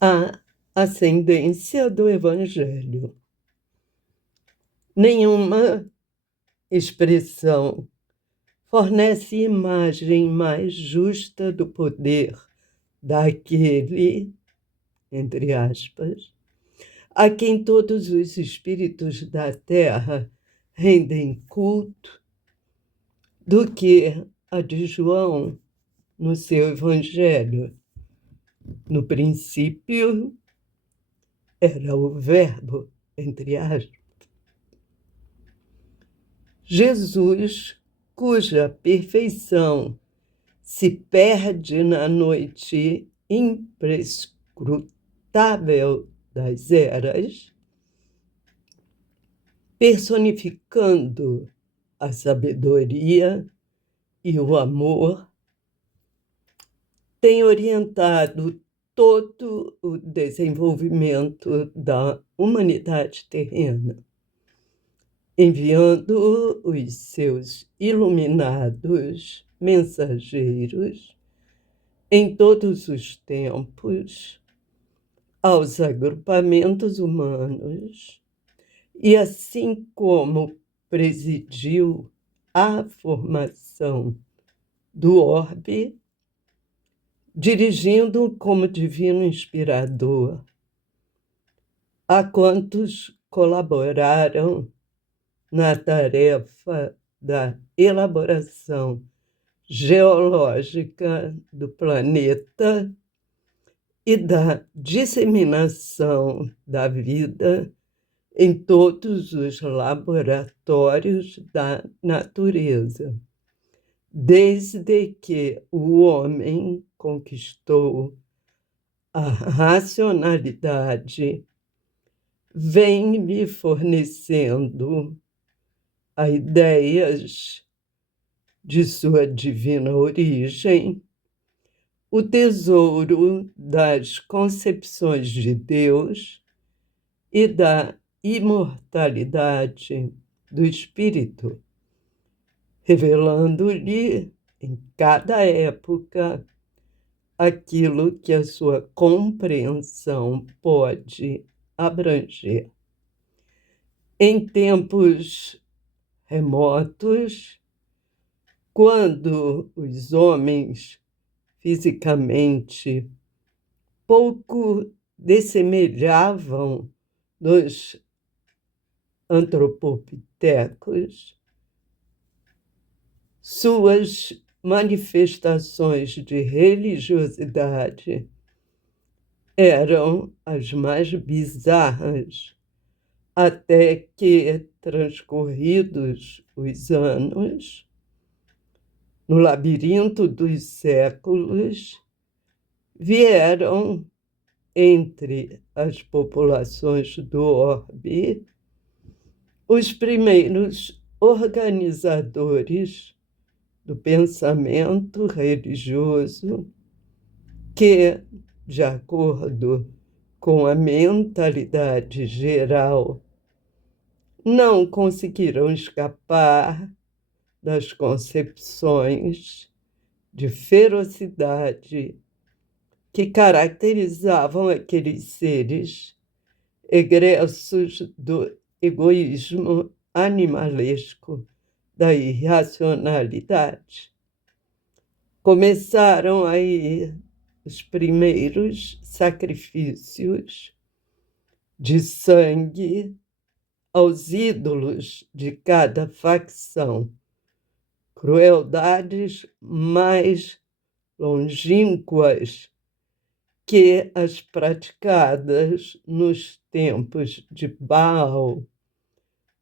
a ascendência do Evangelho. Nenhuma expressão fornece imagem mais justa do poder daquele, entre aspas, a quem todos os espíritos da terra rendem culto, do que a de João no seu Evangelho. No princípio era o Verbo, entre aspas. Jesus, cuja perfeição se perde na noite imprescrutável das eras, personificando a sabedoria e o amor, tem orientado todo o desenvolvimento da humanidade terrena, enviando os seus iluminados mensageiros em todos os tempos aos agrupamentos humanos, e assim como presidiu a formação do orbe, dirigindo como divino inspirador a quantos colaboraram na tarefa da elaboração geológica do planeta e da disseminação da vida em todos os laboratórios da natureza, desde que o homem conquistou a racionalidade, vem me fornecendo a ideias de sua divina origem, o tesouro das concepções de Deus e da imortalidade do espírito, revelando-lhe em cada época aquilo que a sua compreensão pode abranger. Em tempos remotos, quando os homens fisicamente pouco dessemelhavam dos antropopitecos, suas manifestações de religiosidade eram as mais bizarras, até que, transcorridos os anos, no labirinto dos séculos, vieram entre as populações do orbe os primeiros organizadores do pensamento religioso que, de acordo com a mentalidade geral, não conseguiram escapar das concepções de ferocidade que caracterizavam aqueles seres egressos do egoísmo animalesco, da irracionalidade. Começaram aí os primeiros sacrifícios de sangue aos ídolos de cada facção, crueldades mais longínquas que as praticadas nos tempos de Baal,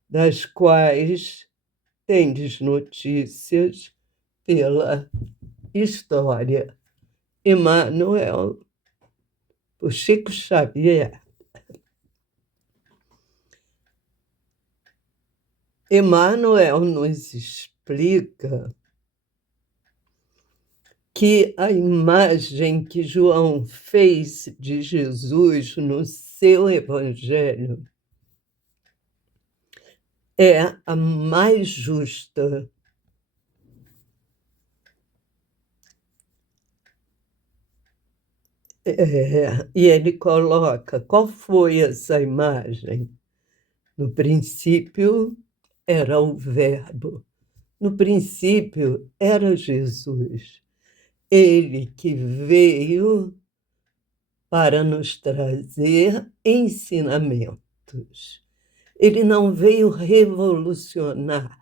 das quais tendes notícias pela história. Emmanuel, por Chico Xavier. Emmanuel nos explica que a imagem que João fez de Jesus no seu Evangelho é a mais justa. E ele coloca, qual foi essa imagem? No princípio era o Verbo, no princípio era Jesus, ele que veio para nos trazer ensinamentos. Ele não veio revolucionar,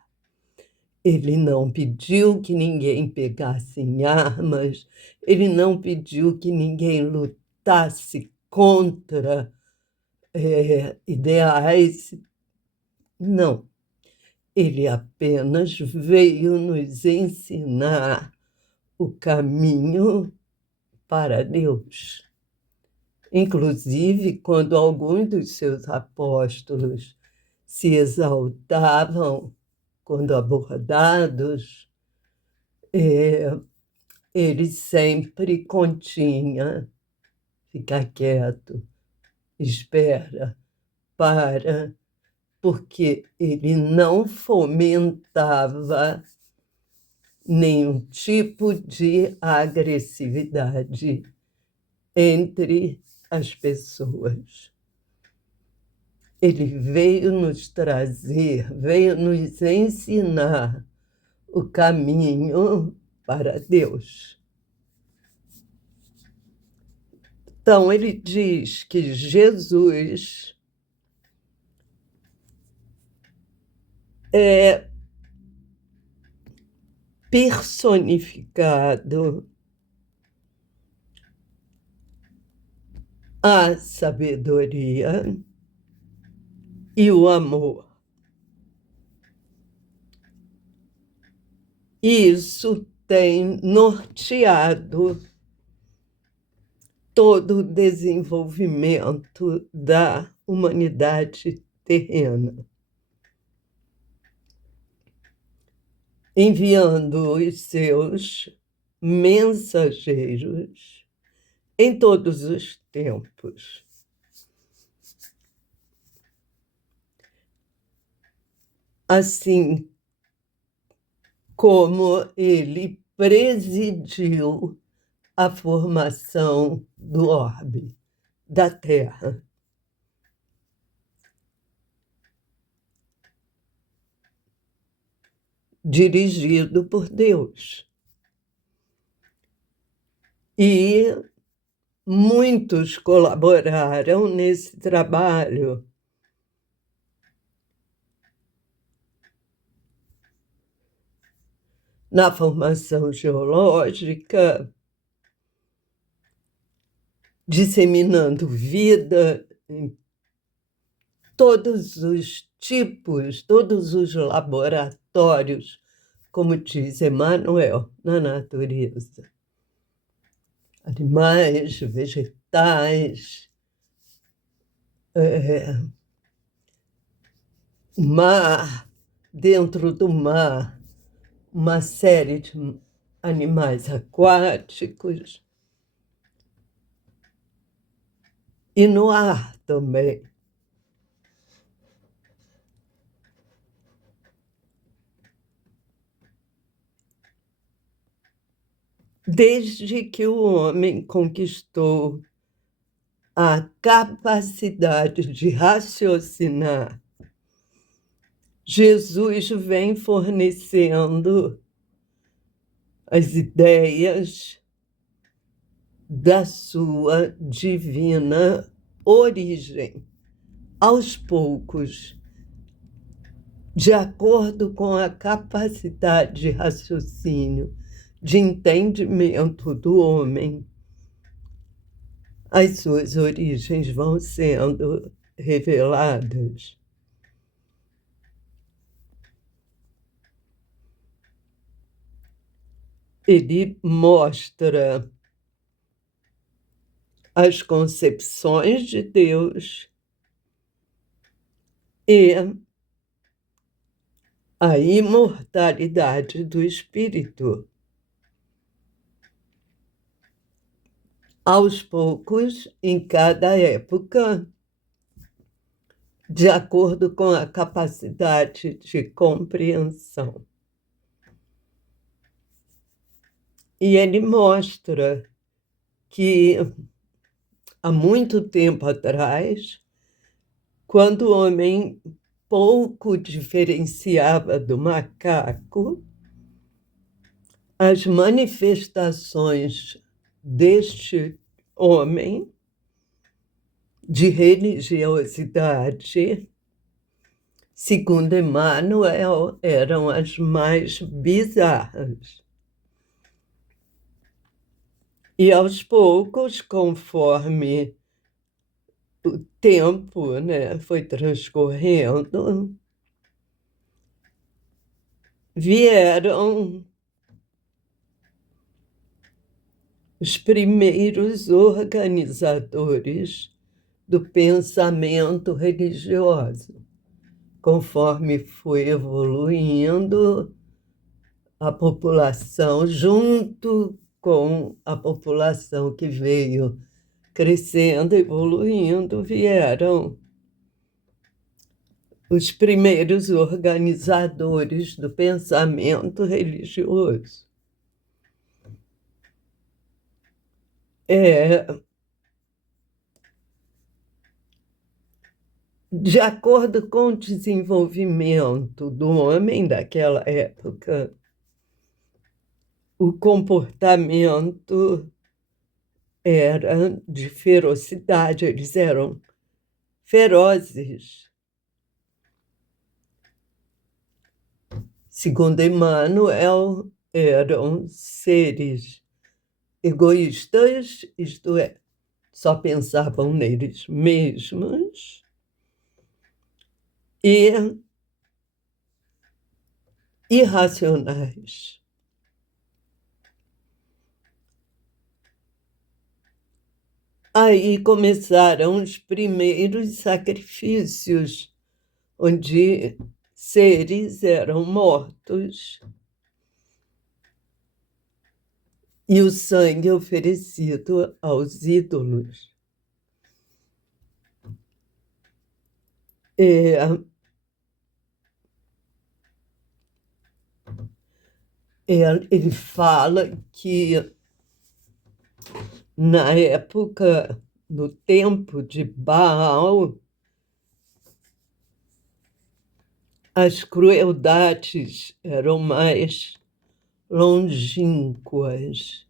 ele não pediu que ninguém pegasse em armas, ele não pediu que ninguém lutasse contra ideais. Não, ele apenas veio nos ensinar o caminho para Deus. Inclusive, quando alguns dos seus apóstolos se exaltavam quando abordados, ele sempre continha, fica quieto, espera, para, porque ele não fomentava nenhum tipo de agressividade entre as pessoas. Ele veio nos trazer, veio nos ensinar o caminho para Deus. Então, ele diz que Jesus é personificado a sabedoria e o amor. Isso tem norteado todo o desenvolvimento da humanidade terrena, enviando os seus mensageiros em todos os tempos. Assim como ele presidiu a formação do orbe, da Terra. Dirigido por Deus. E muitos colaboraram nesse trabalho. Na formação geológica, disseminando vida em todos os tipos, todos os laboratórios, como diz Emmanuel, na natureza. Animais, vegetais, mar, dentro do mar, uma série de animais aquáticos. E no ar também. Desde que o homem conquistou a capacidade de raciocinar, Jesus vem fornecendo as ideias da sua divina origem, aos poucos, de acordo com a capacidade de raciocínio, de entendimento do homem, as suas origens vão sendo reveladas. Ele mostra as concepções de Deus e a imortalidade do espírito. Aos poucos, em cada época, de acordo com a capacidade de compreensão. E ele mostra que há muito tempo atrás, quando o homem pouco diferenciava do macaco, as manifestações deste homem de religiosidade, segundo Emmanuel, eram as mais bizarras. E aos poucos, conforme o tempo, né, foi transcorrendo, vieram os primeiros organizadores do pensamento religioso. Conforme foi evoluindo a população, junto com a população que veio crescendo, evoluindo, vieram os primeiros organizadores do pensamento religioso. De acordo com o desenvolvimento do homem daquela época, o comportamento era de ferocidade, eles eram ferozes. Segundo Emmanuel, eram seres egoístas, isto é, só pensavam neles mesmos, e irracionais. Aí começaram os primeiros sacrifícios, onde seres eram mortos e o sangue oferecido aos ídolos. Ele fala que na época, no tempo de Baal, as crueldades eram mais longínquas.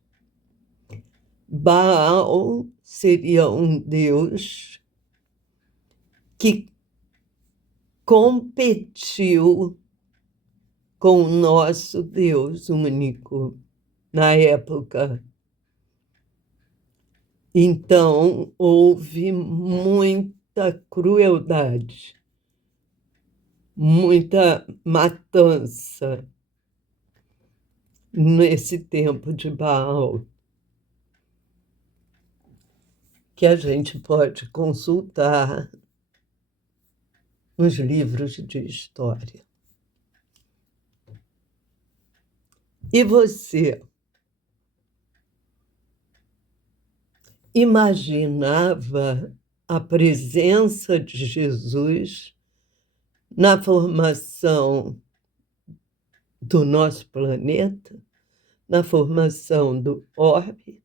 Baal seria um deus que competiu com o nosso Deus único na época. Então, houve muita crueldade, muita matança nesse tempo de Baal, que a gente pode consultar nos livros de história. E você imaginava a presença de Jesus na formação do nosso planeta, na formação do orbe?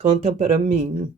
Conta para mim.